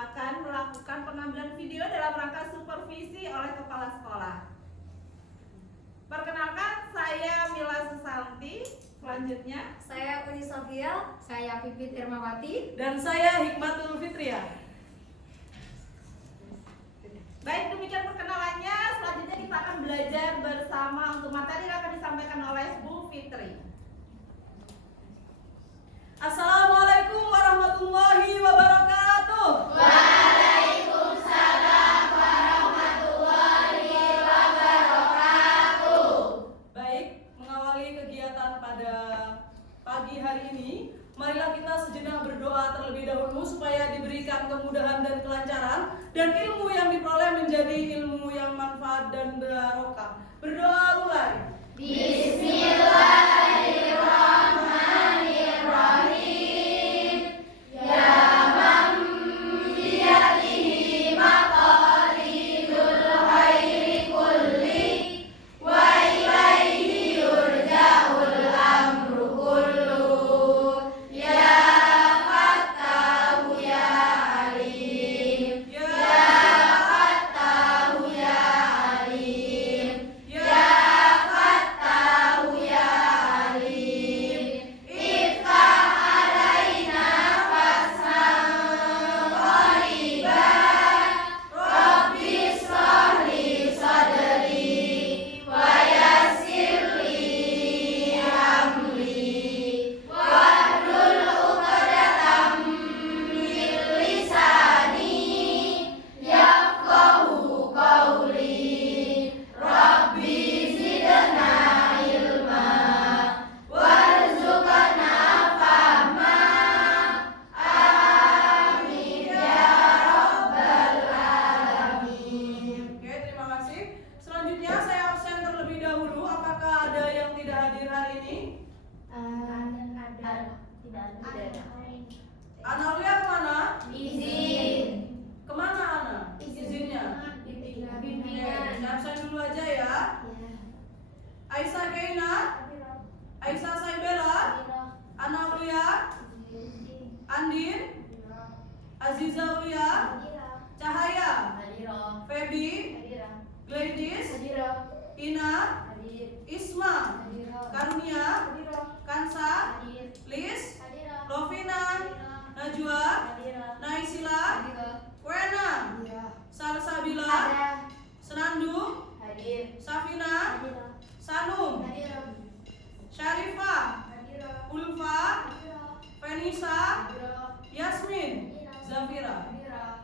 akan melakukan pengambilan video dalam rangka supervisi oleh kepala sekolah. Perkenalkan, saya Mila Susanti. Selanjutnya, saya Uni Sofia, saya Pipit Irmawati, dan saya Hikmatul Fitria. Baik, demikian perkenalannya. Selanjutnya kita akan belajar bersama untuk materi yang akan disampaikan oleh Bu Fitri. Assalamualaikum warahmatullahi wabarakatuh. Waalaikumsalam warahmatullahi wabarakatuh. Baik, mengawali kegiatan pada pagi hari ini, marilah kita sejenak berdoa terlebih dahulu supaya diberikan kemudahan dan kelancaran dan ilmu yang diperoleh menjadi ilmu yang manfaat dan barokah. Berdoa mulai. Bismillahirrahmanirrahim. Ya man biyadihi maqalidul khairi kulli wa ilaihi yurja'ul amru kullu. Ya Fattahu ya Alim. Ya Fattahu ya Alim. Ya Fattahu ya Alim. Iftah alaina fathan qariban. Rabbi shrah li sadri wa yassir li amri wahlul 'uqdatam min lisani yafqahu qawli. Rabbi zidna ilma warzuqna fahma. Amin ya rabbal alamin. Oke, terima kasih. Selanjutnya saya absen terlebih dahulu. Apakah ada yang tidak hadir hari ini? Ana Aulia kemana? Izin. Kemana Ana? Izinnya? Oke, saya absen dulu aja ya. Aisyah Keina, Aisyah Saibela, Ana Aulia, Andin, Aziza Aulia, Cahaya, Feby, Gladys, Ina, Isma, Karunia, Kansa, Lis, Lovina, Najwa, Naisila, Wena, Salsabila, Senandung, Safina, Sanum, Syarifah, Ulfa, Fenisa, Yasmin, Zafira.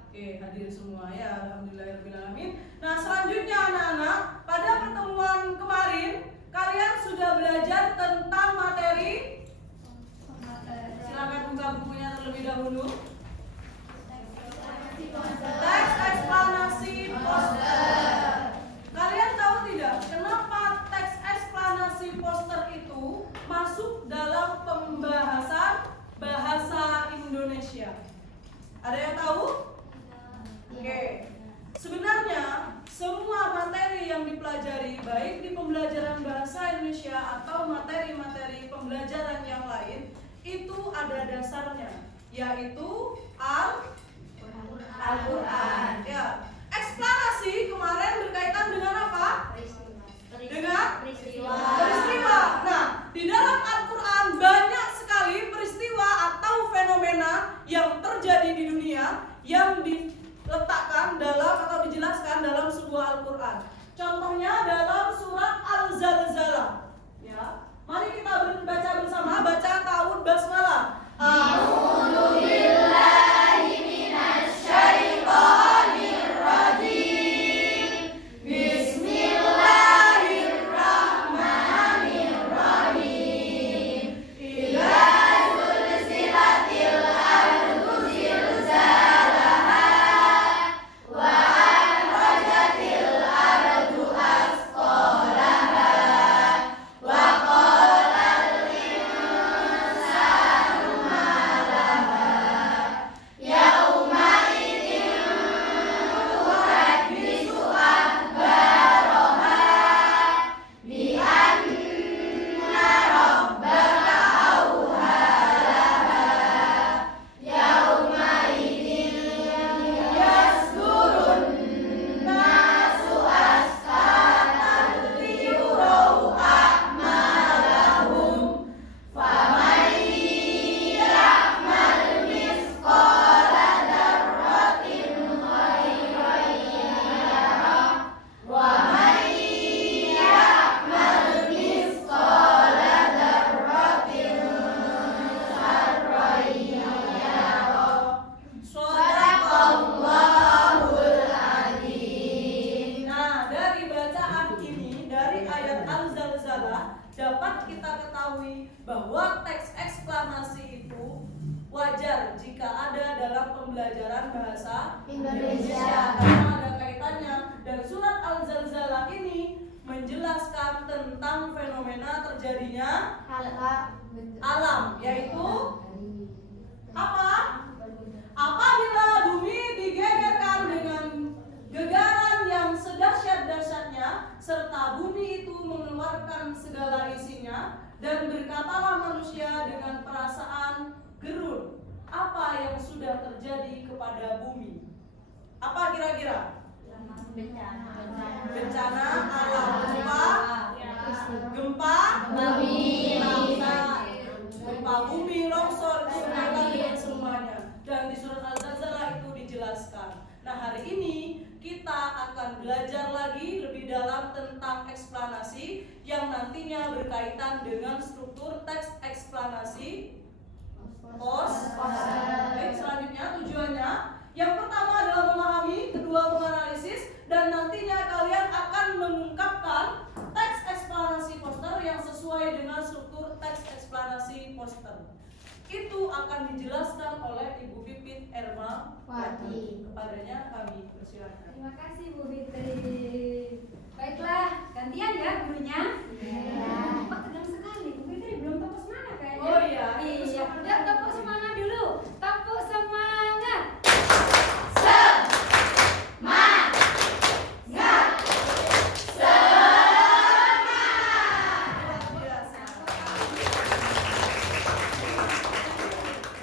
Oke, hadir semua ya, alhamdulillahirrahmanirrahim. Nah, selanjutnya anak-anak, pada pertemuan kemarin kalian sudah belajar tentang materi. Silakan buka bukunya terlebih dahulu. Teks eksplanasi poster. Kalian tahu tidak kenapa teks eksplanasi poster itu masuk dalam pembahasan bahasa Indonesia? Ada yang tahu? Oke. Sebenarnya semua materi yang dipelajari baik di pembelajaran bahasa Indonesia atau materi-materi pembelajaran yang lain itu ada dasarnya, yaitu Al-Quran. Ya. Eksplanasi kemarin berkaitan dengan apa? Dengan peristiwa. Nah, di dalam Al-Quran banyak sekali peristiwa atau fenomena yang terjadi di dunia yang diletakkan dalam atau dijelaskan dalam sebuah Al-Quran. Contohnya dalam surat Al-Zalzalah. Ya, mari kita baca bersama. Baca ta'awud basmalah. A'udzu billahi minasy syaithanir rajim. Bismillahirrahmanirrahim. Idza zulzilatil ardu zilzalaha wa akhrajatil ardu asqalaha wa qala al insanu ma Indonesia. Karena ada kaitannya. Dan surat Al-Zalzalah ini menjelaskan tentang fenomena terjadinya alam, yaitu apa? Apabila bumi digegerkan dengan gegaran yang sedahsyat-dahsyatnya, serta bumi itu mengeluarkan segala isinya, dan berkatalah manusia dengan perasaan gerun, apa yang sudah terjadi kepada bumi? Apa kira-kira? Bencana alam berupa gempa bumi, gempa bumi, longsor, tsunami dan semuanya. Dan di surat Al-Zalzalah itu dijelaskan. Nah, hari ini kita akan belajar lagi lebih dalam tentang eksplanasi yang nantinya berkaitan dengan struktur teks eksplanasi post. Baik, selanjutnya tujuannya yang pertama adalah memahami, kedua menganalisis, dan nantinya kalian akan mengungkapkan teks eksplanasi poster yang sesuai dengan struktur teks eksplanasi poster. Itu akan dijelaskan oleh Ibu Pipit Ermawati. Kepadanya kami persilakan. Terima kasih Bu Fitri. Baiklah, gantian ya gurunya. Iya. Kok tegang sekali, Bu Fitri belum tepuk semangat kayaknya. Oh iya. Iya, udah tepuk semangat dulu. Tepuk semangat.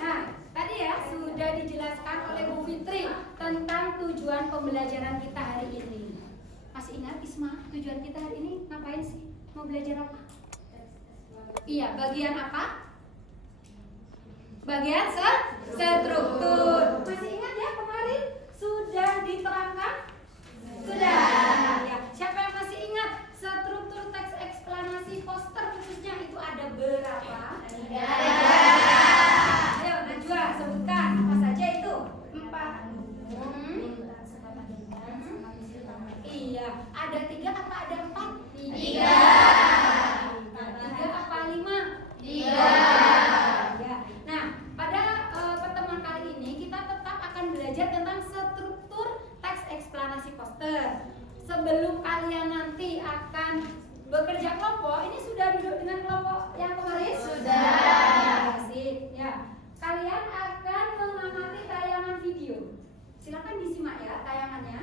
Nah, tadi ya sudah dijelaskan oleh Bu Fitri tentang tujuan pembelajaran kita hari ini. Masih ingat Isma, tujuan kita hari ini ngapain sih? Mau belajar apa? Iya, bagian apa? Bagian struktur. Masih ingat ya kemarin sudah diterangkan? Sudah. Ya. Siapa yang masih ingat struktur teks eksplanasi poster khususnya itu ada berapa? Ayo Najwa sebutkan apa saja itu? 4. Iya, ada 3 apa ada 4? 3. 3 apa 5? 3. Ya. Nah, pada pertemuan kali ini kita tetap akan belajar tentang struktur teks eksplanasi poster. Sebelum kalian nanti akan bekerja kelompok, ini sudah duduk dengan kelompok yang kemarin? Sudah. Asik. Ya. Kalian akan mengamati tayangan video. Silakan disimak ya tayangannya.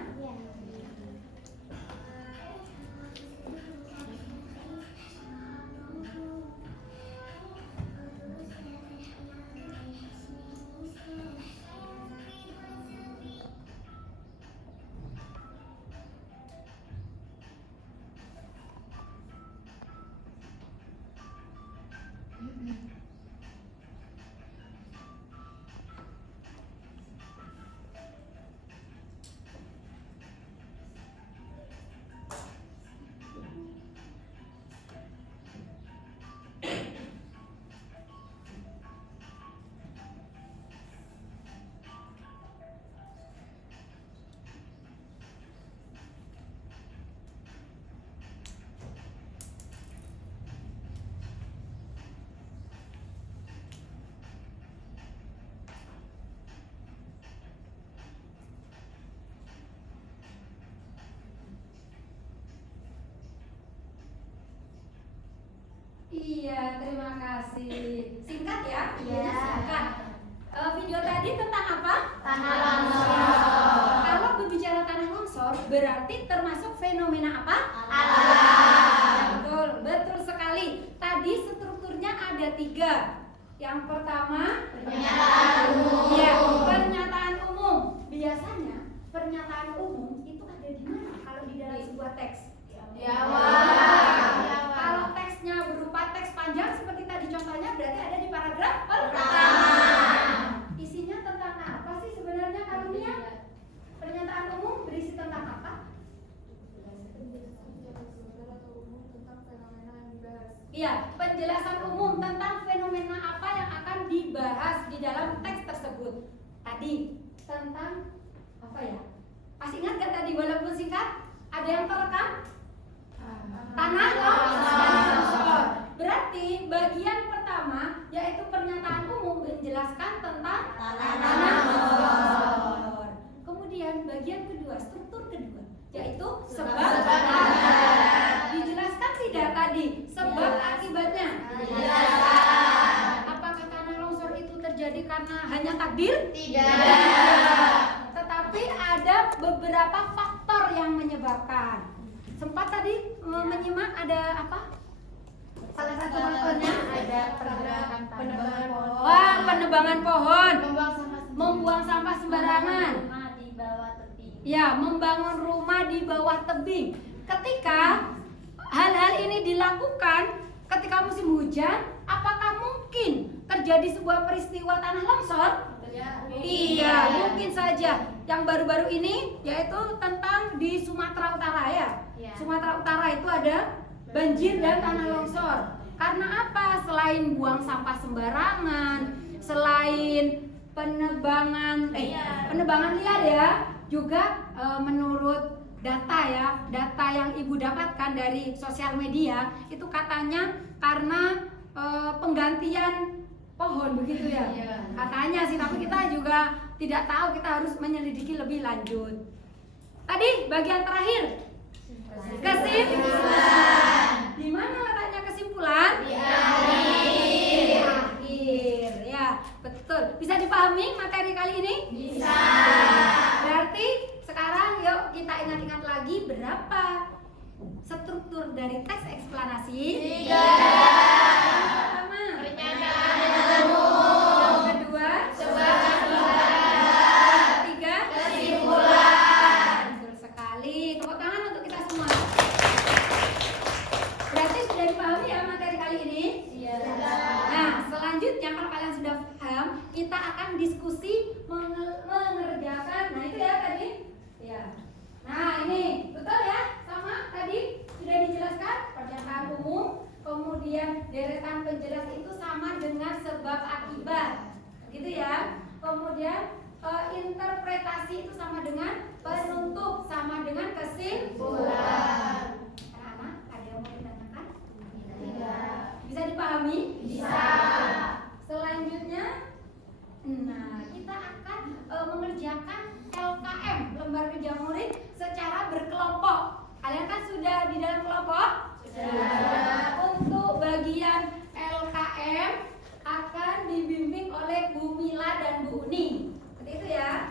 Iya, terima kasih. Singkat ya, videonya singkat. Video tadi tentang apa? Tanah longsor. Kalau berbicara tanah longsor, berarti termasuk fenomena apa? Alam. Betul, betul sekali. Tadi strukturnya ada 3. Yang pertama, Pernyataan umum. ya, pernyataan umum. Biasanya pernyataan umum itu ada di mana? Kalau di dalam sebuah teks? Di awal. Kalau teksnya berupa teks panjang seperti tadi contohnya, berarti ada di paragraf Pertama. Isinya tentang apa sih sebenarnya Karunia? Pernyataan umum berisi tentang apa? Iya, penjelasan umum tentang fenomena apa yang akan dibahas di dalam teks tersebut. Tadi tentang apa ya? Masih ingat gak tadi walaupun singkat? Ada yang terekam? Tanah longsor. Berarti bagian pertama yaitu pernyataan umum menjelaskan tentang tanah longsor. bagian kedua, struktur kedua, yaitu sebab Sebab akibat. Dijelaskan tidak tadi sebab akibatnya? Apakah tanah longsor itu terjadi karena hanya takdir? Tidak. Tetapi ada beberapa faktor yang menyebabkan. Sempat tadi menyimak ada apa? Salah satu faktornya ada pergerakan penebangan pohon. Wah, penebangan pohon, Membuang sampah sembarangan. Rumah di bawah tebing. Ya, membangun rumah di bawah tebing. Ketika hal-hal ini dilakukan ketika musim hujan, apakah mungkin terjadi sebuah peristiwa tanah longsor? Iya, mungkin saja. Yang baru-baru ini yaitu tentang di Sumatera Utara ya. Iya. Sumatera Utara itu ada banjir dan tanah longsor. Karena apa? Selain buang sampah sembarangan, selain penebangan liar ya, juga menurut data yang ibu dapatkan dari sosial media itu katanya karena penggantian pohon begitu ya. Katanya sih, tapi kita juga tidak tahu, kita harus menyelidiki lebih lanjut. Tadi bagian terakhir, kesimpulan. Di mana letaknya kesimpulan? Di akhir. Ya, betul. Bisa dipahami materi kali ini? Bisa. Berarti sekarang yuk kita ingat-ingat lagi berapa struktur dari teks eksplanasi? 3. Yang pertama, Pernyataan umum. yang kedua, Sebab akibat. yang ketiga, Kesimpulan. betul sekali. Tepuk tangan untuk kita semua. Berarti sudah dipahami ya materi kali ini? Iya. Nah, selanjutnya kalau kalian sudah paham, kita akan diskusi mengerjakan. Nah, itu ya tadi. Ya. Nah, ini betul ya? Sama tadi sudah dijelaskan pernyataan umum, kemudian deretan penjelas itu sama dengan sebab akibat. Gitu ya. Kemudian interpretasi itu sama dengan penutup, sama dengan kesimpulan. Anak-anak, ada yang mau ditanyakan? Bisa dipahami? Bisa. Selanjutnya, nah kita akan mengerjakan LKM, lembar kerja murid secara berkelompok. Kalian kan sudah di dalam kelompok? Sudah. Untuk bagian LKM akan dibimbing oleh Bu Mila dan Bu Uni. Seperti itu ya.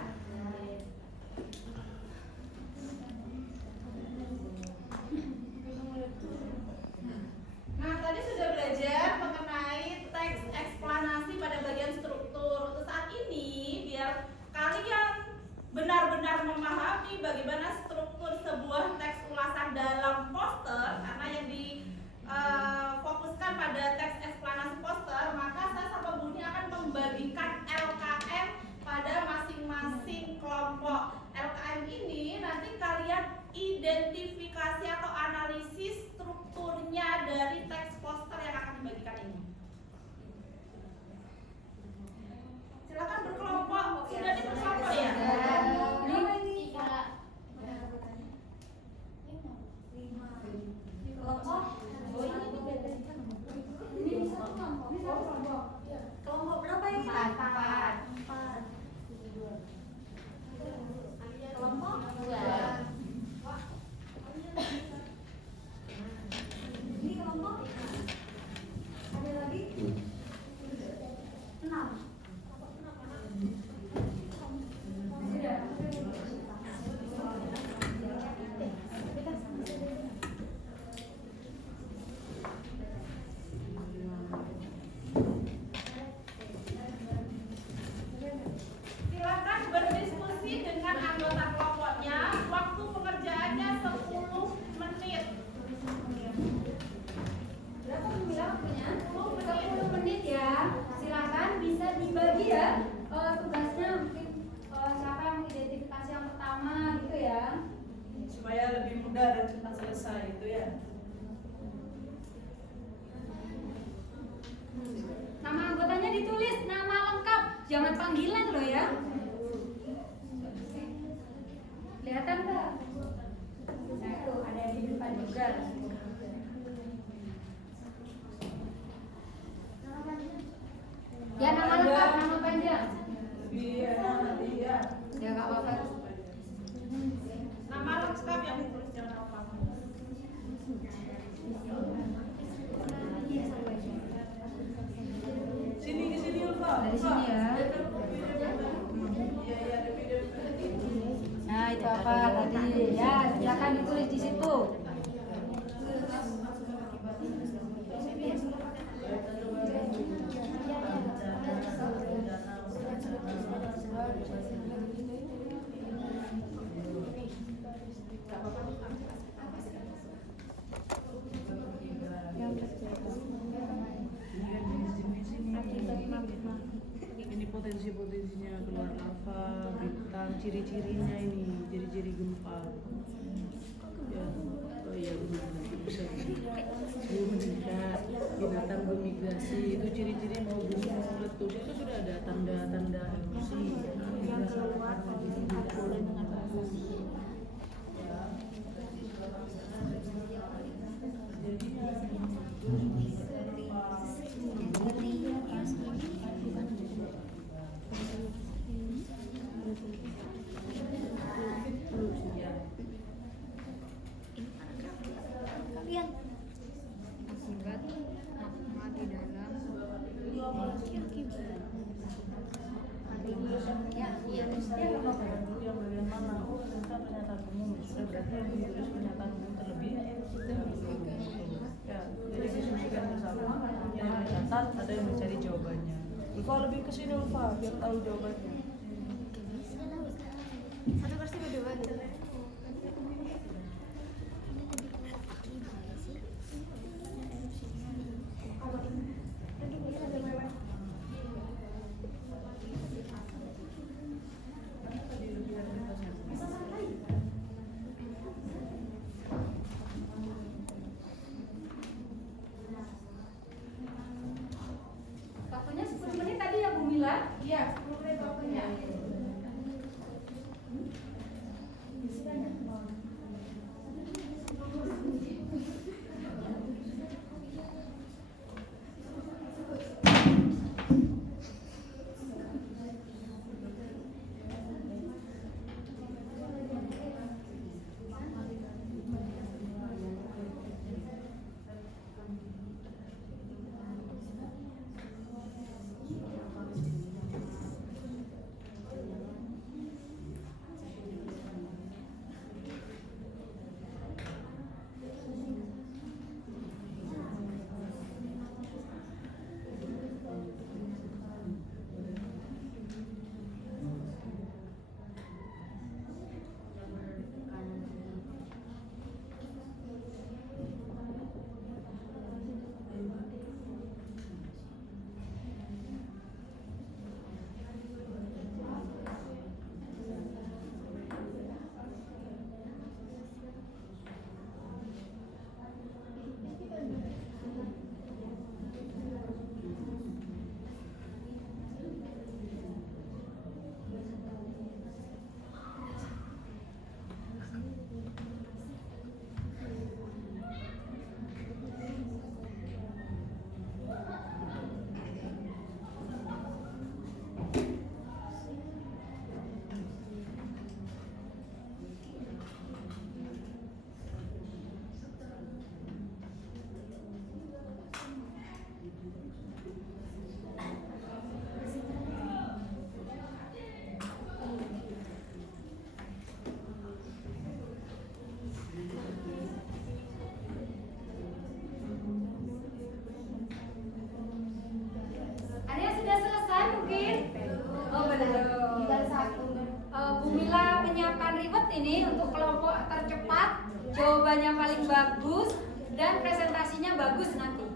Nah, tadi sudah belajar mengenai teks eksplanasi pada bagian struktur. Untuk saat ini, biar kalian benar-benar memahami bagaimana struktur sebuah teks ulasan dalam poster, karena yang difokuskan pada teks eksplanasi poster, maka saya sama Bu Ni akan membagikan LKM pada masing-masing kelompok. LKM ini nanti kalian identifikasi atau analisis strukturnya dari teks poster yang akan dibagikan ini. Silakan berkelompok. Sudah diperkelompok ya? Kelompok berapa ini? 4. Kelompok 2. ini kelompok ada lagi 6. Silakan berdiskusi dengan anggota kelompoknya. Waktu pengerjaannya 10 menit. Berapa bilang waktunya? 10 menit ya. Silakan bisa dibagi ya. Tugasnya mungkin siapa yang identifikasi yang pertama gitu ya. Supaya lebih mudah dan cepat selesai itu ya. Nama anggotanya ditulis, nama lengkap, jangan panggilan loh ya. Kelihatan nggak? Nah itu ada di depan juga. Ya nama lengkap, nama panjang. Iya, nanti ya. Ya nggak apa-apa. itu apa tadi ya, silakan ditulis di situ. Ini potensi-potensinya keluar lava, bintang, ciri-cirinya ini, ciri-ciri gempa. Ya, oh iya benar bisa. Bumi meningkat, binatang bermigrasi, itu ciri-ciri mau bumi meletus itu sudah ada tanda-tanda erupsi. Berdasarkan kondisi boleh dengan bagus. Akibat magma di dalam Yang bagian mana? Oh, ternyata pernyataan umum. Sudah berarti yang ditulis pernyataan umum terlebih. Ya, jadi diskusikan bersama. Ada yang mencatat, ada yang mencari jawabannya. Ulfa lebih ke sini Ulfa, biar tahu jawabannya. satu versi berdua. Waktunya 10 menit tadi ya Bu Mila? Iya, 10 menit waktunya. Ada yang sudah selesai mungkin? Oh benar. Tinggal satu. Bu Mila menyiapkan ribet ini untuk kelompok tercepat, jawabannya paling bagus dan presentasinya bagus nanti.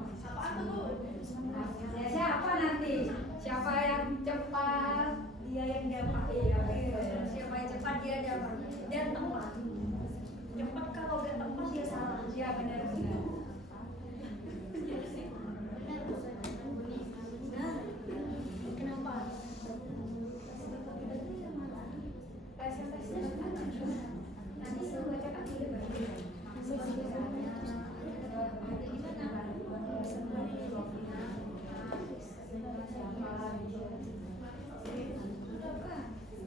Ya, siapa nanti? Siapa yang cepat? Dia yang dapat. Iya, siapa yang cepat dia dapat. Dan tepat. Cepat kalau nggak tepat dia salah. Ya benar-benar. Kenapa? Nanti saya bacakan dulu baru.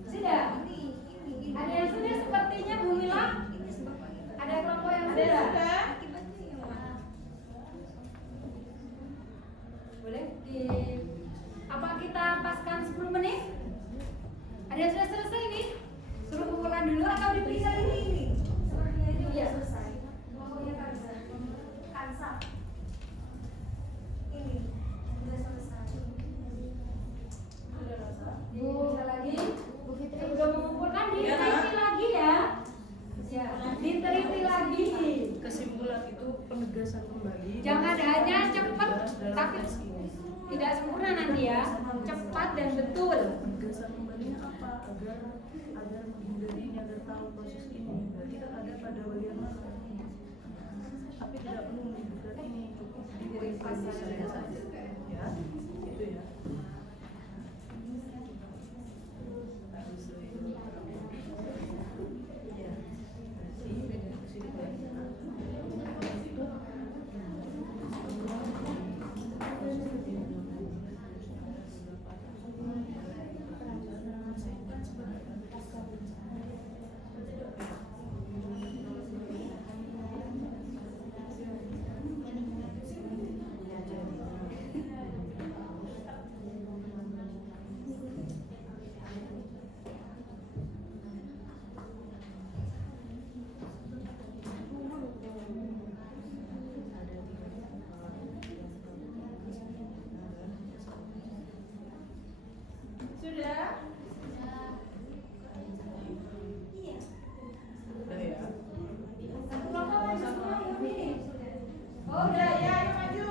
Sudah. penegasan kembali. Jangan hanya cepat, Dalam tapi tes ini. tidak sempurna nanti ya. Cepat dan betul. Penegasan kembalinya apa? Agar menghindari, agar tahu proses ini. Berarti kan ada pada bagian mana? Tapi tidak perlu menyebutkan ini, cukup dipoin-poin misalnya saja. Ya, itu ya. Sudah? Udah ya. Oh, udah ya, ayo maju.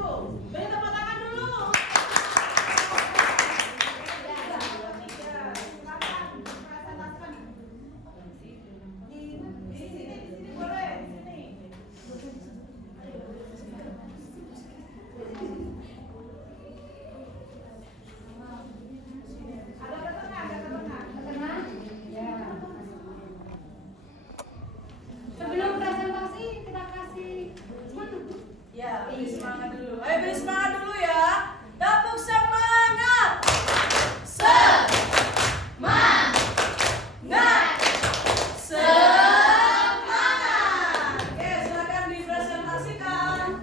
Beri tepuk tangan dulu. Silakan, presentasikan. Di sini boleh, di sini. Agak ke tengah, agak ke tengah. Tengah? Ya. Sebelum presentasi kita kasih semangat. Ya, beri semangat dulu. Ayo beri semangat dulu ya. Tepuk semangat. Semangat. Semangat. Oke, silakan dipresentasikan.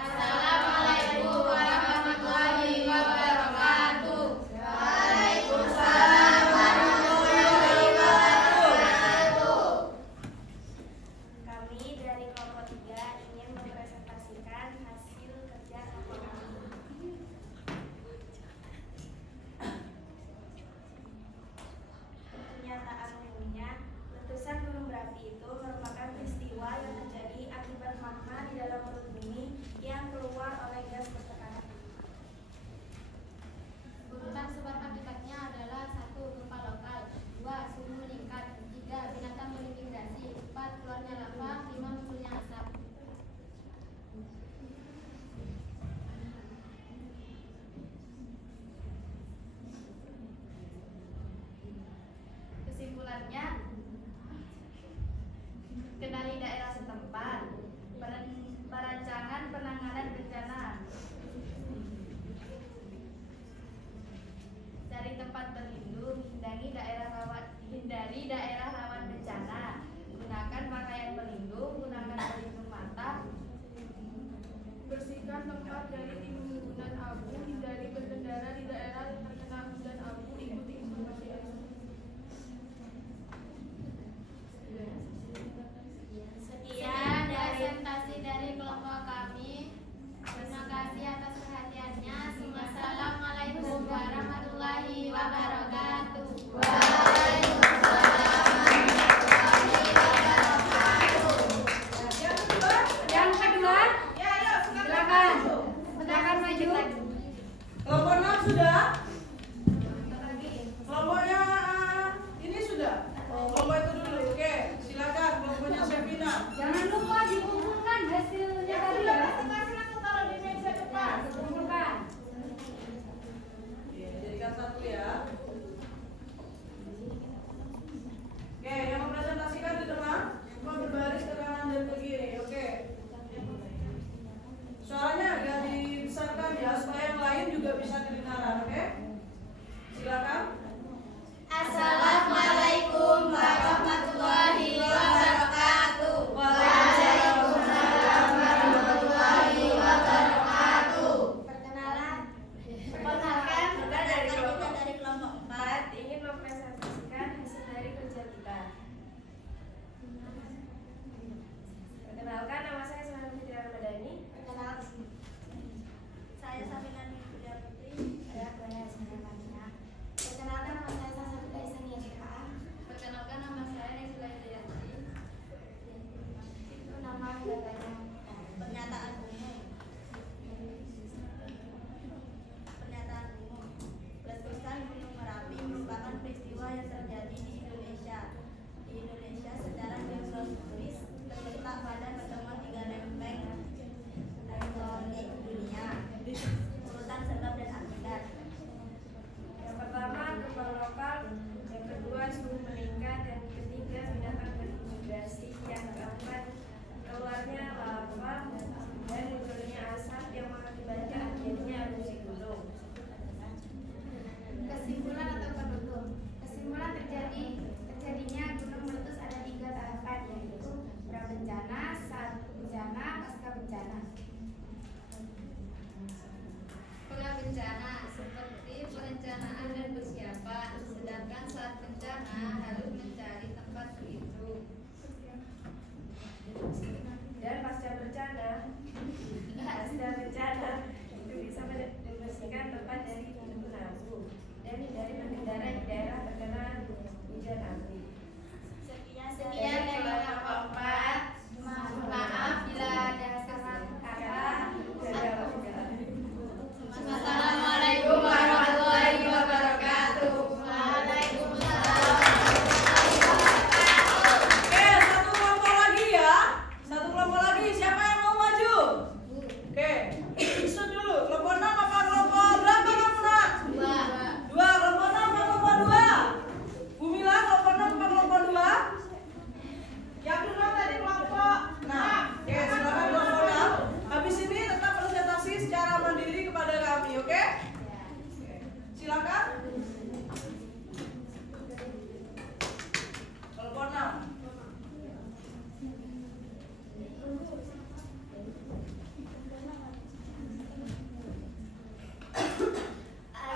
Assalamualaikum warahmatullahi wabarakatuh. Kami dari kelompok 3 ingin mempresentasikan hasil kerja kelompok kami. Kenyataan umumnya, letusan gunung berapi itu merupakan peristiwa yang terjadi akibat magma di dalam perut bumi yang keluar oleh gas bertekanan. Urutan sebab akibatnya adalah 1. Gempa lokal, 2. Suhu meningkat, 3. Binatang berimigrasi, 4. Keluarnya lava, 5. Munculnya asap. Kesimpulannya, kendali daerah setempat, perancangan penanganan bencana, cari tempat berlindung, hindari daerah rawan bencana, gunakan pakaian pelindung, gunakan pelindung mata, Bersihkan tempat dari timbunan abu, hindari berkendara di daerah yang terkena hujan abu, ikuti informasi dari Sekian presentasi dari kelompok kami. Terima kasih atas perhatiannya. Wassalamualaikum warahmatullahi wabarakatuh. Yang kedua, Ya, ayo, silakan. Silakan maju. Kelompok 6 sudah? Kelompoknya ini sudah? Kelompok itu dulu. Oke, silakan kelompoknya Sevina. Jangan lupa dikumpulkan hasilnya tadi ya. presentasi langsung taruh di meja depan. Kumpulkan. Jadikan satu ya. Oke, yang mempresentasikan di tengah, semua berbaris ke kanan dan ke kiri. Oke. Suaranya agak dibesarkan ya, supaya yang lain juga bisa kedengaran. Oke? Silakan. Assalamualaikum warahmatullahi wabarakatuh. Waalaikumsalam warahmatullahi wabarakatuh. Perkenalan, Perkenalkan, kita dari kelompok 4 ingin mempresentasikan hasil dari kerja kita. Perkenalkan, nama saya Suhana Fitri Ramadhani. Saya Safinan Widya Putri. Saya Gaya Sebenarnya. yang terjadi di Indonesia. Di Indonesia secara geografis terletak pada pertemuan tiga lempeng tektonik dunia. Urutan sebab dan akibat. Yang pertama gempa lokal, yang kedua suhu meningkat, yang ketiga binatang bermigrasi, yang keempat keluarnya lava dan munculnya asap yang mengakibatkan akhirnya erupsi gunung. Kesimpulan atau penutup. Kesimpulan terjadinya gunung meletus ada 3 tahapan, yaitu prabencana, saat bencana, pasca bencana. Prabencana seperti perencanaan dan persiapan, sedangkan saat bencana harus mencari tempat berlindung. Dan pasca bencana itu bisa membersihkan tempat dari gunung abu dan hindari berkendara di daerah terkena hujan abu. Sekian dari kelompok 4. Maaf bila ada salah kata. Assalamualaikum warahmatullahi wabarakatuh. Waalaikumsalam. Oke, satu kelompok lagi ya. Satu kelompok lagi. Siapa yang mau maju? Oke, isut dulu. Kelompok 6 apa kelompok berapa kamu nak? 2. Kelompok 6 apa kelompok 2? Bu Mila, kelompok 6 apa kelompok 2? Yang duluan tadi kelompok 6. Oke, silakan kelompok 6. Habis ini tetap presentasi secara mandiri kepada kami, oke? Silakan. Kelompok 6.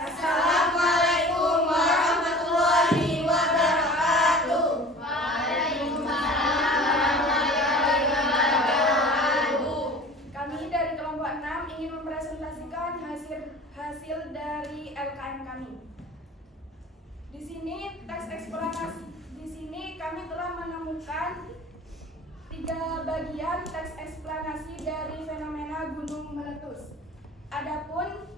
Assalamualaikum warahmatullahi wabarakatuh. Waalaikumsalam warahmatullahi wabarakatuh. Kami dari kelompok 6 ingin mempresentasikan hasil dari LKM kami. Di sini teks eksplorasi. Di sini kami telah menemukan 3 bagian teks eksplanasi dari fenomena gunung meletus. Adapun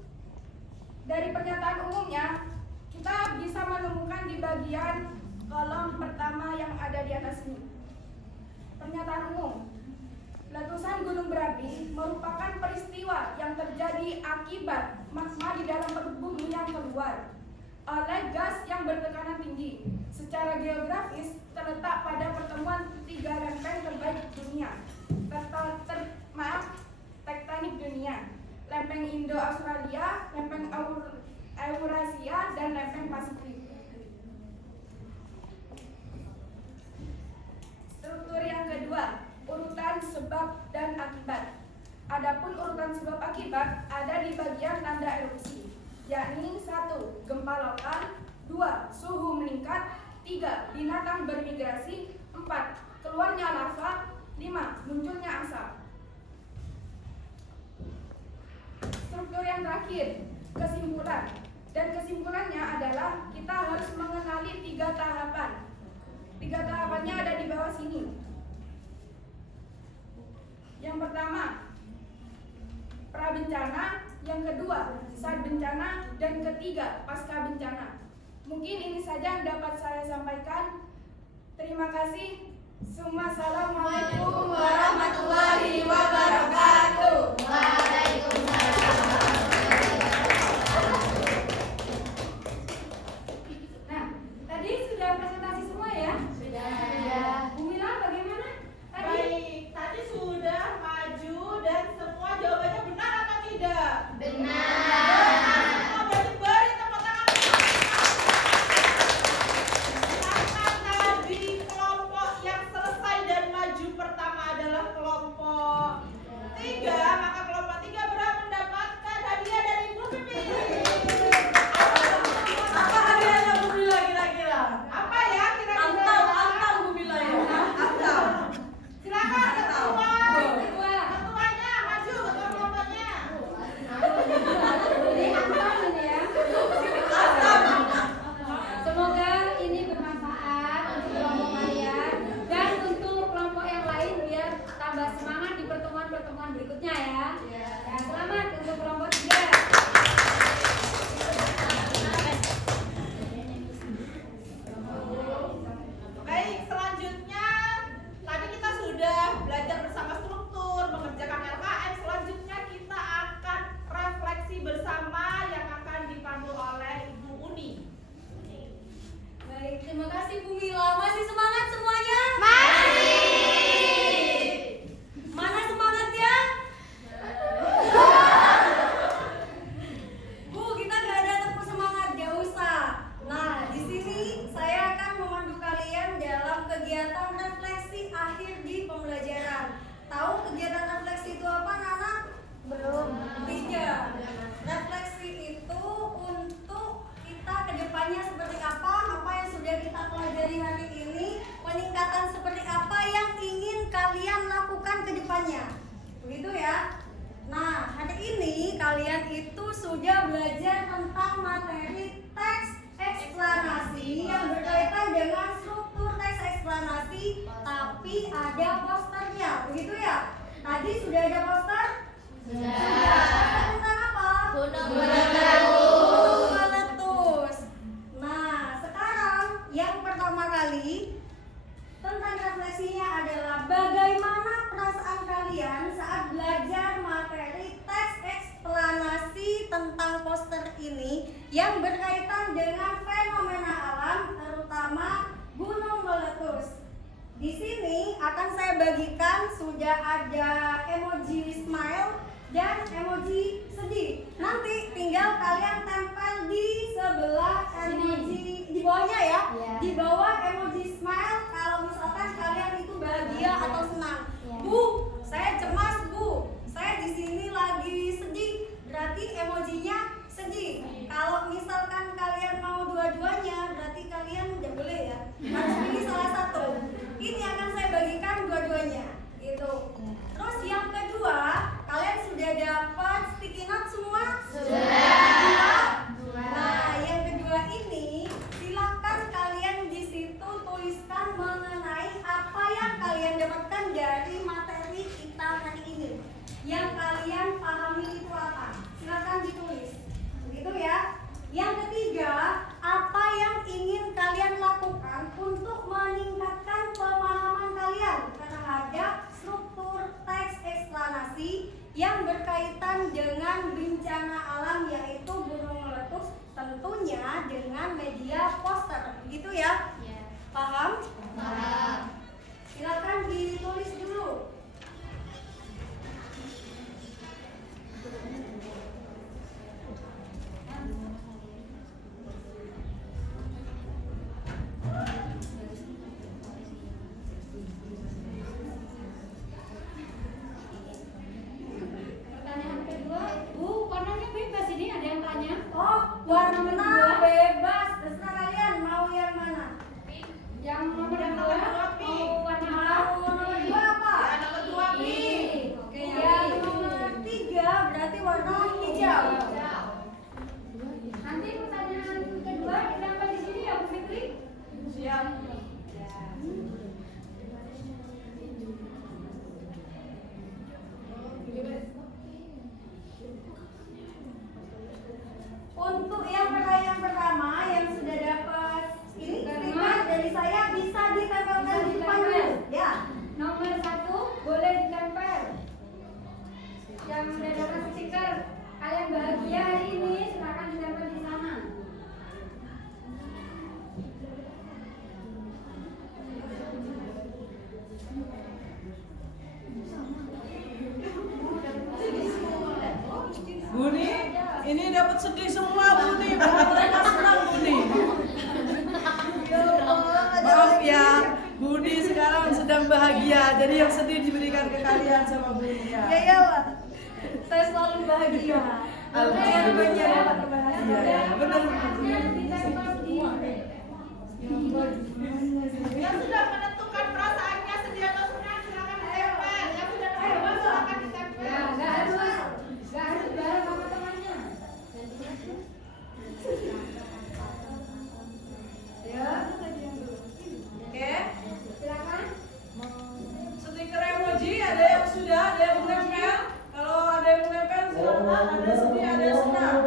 dari pernyataan umumnya, kita bisa menemukan di bagian kolom pertama yang ada di atas ini. Pernyataan umum. Letusan gunung berapi merupakan peristiwa yang terjadi akibat magma di dalam perut bumi yang keluar oleh gas yang bertekanan tinggi. Secara geografis terletak pada pertemuan 3 lempeng terbaik dunia. Tektonik dunia. Lempeng Indo-Australia, lempeng Eurasia, dan lempeng Pasifik. Struktur yang kedua, urutan sebab dan akibat. Adapun urutan sebab akibat ada di bagian tanda erupsi, yakni 1. Gempa lokal, 2. Suhu meningkat, 3. Binatang bermigrasi, 4. Keluarnya lava, 5. Munculnya asap. Struktur yang terakhir, kesimpulan. Dan kesimpulannya adalah kita harus mengenali 3 tahapan. 3 tahapannya ada di bawah sini. Yang pertama, prabencana. Yang kedua, saat bencana. Dan ketiga, pasca bencana. Mungkin ini saja yang dapat saya sampaikan. Terima kasih. Assalamualaikum warahmatullahi wabarakatuh. Nah, tadi sudah presentasi semua ya? Bu Mila bagaimana? Tadi Baik, tadi sudah maju dan semua jawabannya benar atau tidak? Semua berarti beri tepuk tangan. Karena tadi kelompok yang selesai dan maju pertama adalah kelompok 3, maka kelompok 3 semuanya. Begitu ya. Nah, hari ini kalian itu sudah belajar tentang materi teks eksplanasi yang berkaitan dengan struktur teks eksplanasi, tapi ada posternya. Begitu ya. Tadi sudah ada poster? Sudah. Poster tentang apa? Gunung Meletus. Nah, sekarang yang pertama kali tentang refleksinya adalah bagaimana perasaan kalian saat belajar materi teks eksplanasi tentang poster ini yang berkaitan dengan fenomena alam, terutama gunung meletus. Di sini akan saya bagikan sudah ada emoji smile dan emoji sedih. Nanti tinggal kalian tempel di sebelah emoji di bawahnya ya. Di bawah emoji smile kalau misalkan kalian itu bahagia atau senang. Bu, saya cemas Bu. Saya di sini lagi sedih. Berarti emojinya sedih. Kalau misalkan kalian mau dua-duanya, berarti kalian udah boleh ya. Harus pilih salah satu. Ini akan saya bagikan dua-duanya. Gitu. Terus yang kedua, kalian sudah dapat sticky note semua? Sudah. Nah, yang kedua ini silakan kalian di situ tuliskan mengenai apa yang kalian dapatkan dari materi kita hari ini. Yang kalian pahami itu apa? Silakan ditulis. Begitu ya. Yang ketiga, apa yang ingin kalian lakukan untuk meningkatkan pemahaman kalian terhadap struktur teks eksplanasi yang berkaitan dengan bencana alam yaitu gunung meletus, tentunya dengan media poster. Begitu ya? Paham? Paham. Silakan ditulis dulu. Pertanyaan kedua, Bu, warnanya bebas ini ada yang tanya. Oh, warna bebas. Terserah kalian mau yang mana? Yang nomor Yang dua, nomor dua, pink. mau warna apa? Mau nomor dua apa? Ya, nomor 2 pink. Oke, yang nomor 3 berarti warna hijau. Nanti pertanyaan kedua ditempel di sini ya Bu Fitri. Siap. Untuk yang pertanyaan pertama yang sudah dapat ini stiker dari saya bisa ditempelkan di depan dulu. Ya. Nomor 1 boleh ditempel. Yang sudah dapat stiker kalian bahagia hari ini silakan ditempel di sana. Buni, ini dapat sedih semua Buni. Bahwa mereka senang Buni. Maaf ya, Buni sekarang sedang bahagia. Jadi yang sedih diberikan ke kalian sama Buni ya. Ya iyalah. Saya selalu bahagia. Alhamdulillah. Bahagia. Iya, benar. Yang sudah menentukan perasaannya sedih atau senang silakan ditempel. Yang sudah menentukan silakan ditempel. Ya, nggak harus bareng sama temannya. Ya. Oke. Silakan. Stiker emoji ada yang sudah, ada yang menempel. Kalau ada yang menempel silakan. Ada sedih, ada yang senang.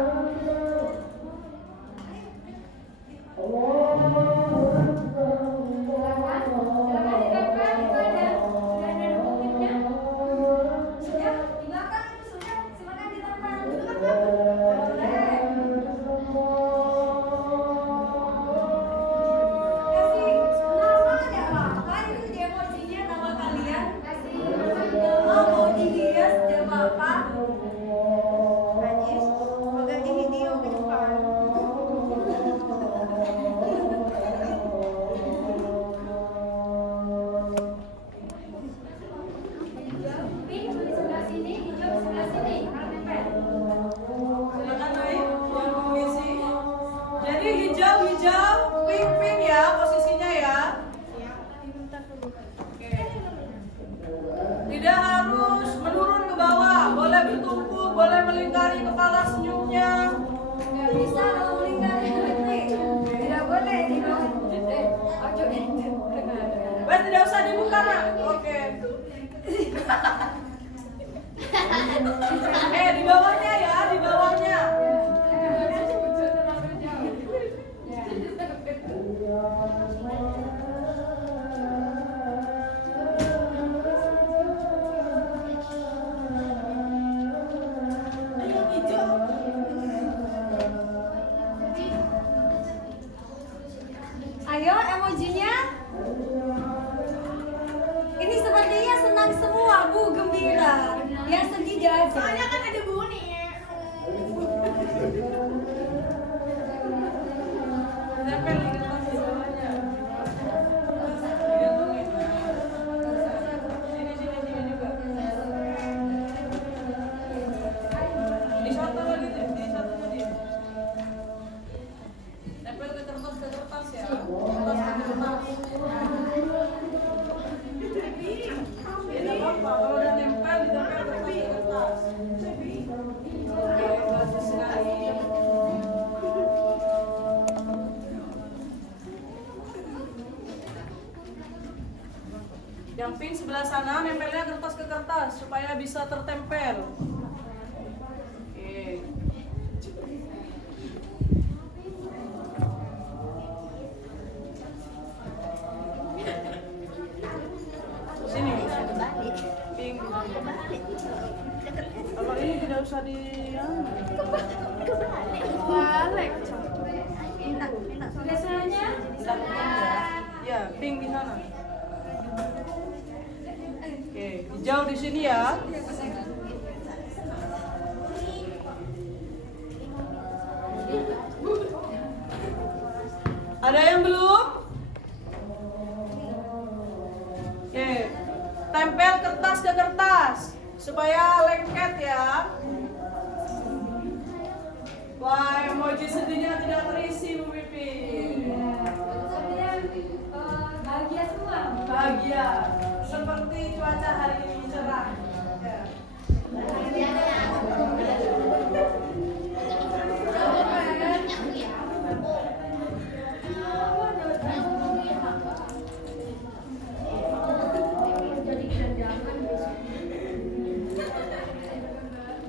Yang pink sebelah sana nempelnya kertas ke kertas supaya bisa tertempel. Oke. Sini. Pink. Kalau ini tidak usah di Balik. Biasanya ya, pink di sana. Oke, hijau di sini ya. Ada yang belum? Oke, tempel kertas ke kertas supaya lengket ya. Wah, emoji sedihnya tidak terisi, Bu Pipi. kalian bahagia semua. Bahagia, seperti cuaca hari ini cerah. Ya.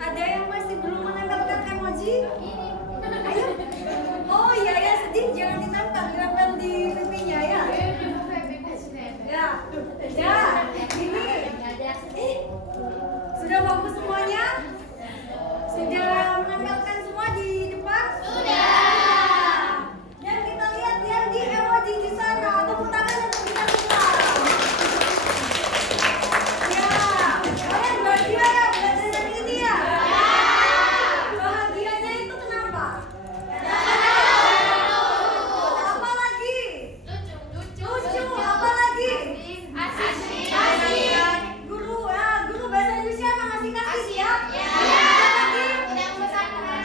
Ada yang masih belum menempelkan emoji? Ayo. Oh iya ya, sedih jangan ditempel, ditempel di pipinya ya. Ya. Ya. Ini. Sudah bagus semuanya? Sudah menempelkan semua di depan? Sudah. Dan kita lihat yang di emoji di sana. Tepuk tangan untuk kita semua. Ya. Kalian bahagia ya belajar dari ini ya? Bahagianya itu kenapa? Apa lagi? Lucu. Apa lagi? Asik. Guru bahasa Indonesia emang asik ya? Apa lagi?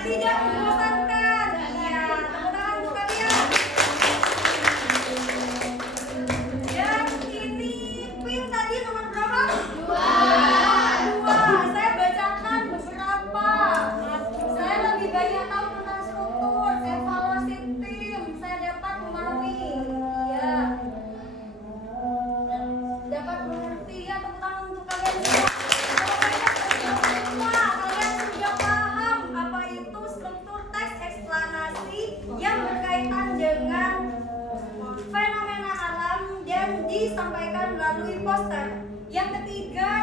Tidak membosankan. Iya, tepuk tangan untuk kalian. Dan ini pin tadi nomor berapa? Dua. Saya bacakan beberapa. Saya lebih banyak tahu tentang struktur, evaluasi tim. Saya dapat memahami. Ya. Dapat mengerti ya, tepuk tangan untuk kalian semua. Kalian sudah paham apa itu struktur teks eksplanasi yang berkaitan dengan fenomena alam dan disampaikan melalui poster. Yang ketiga,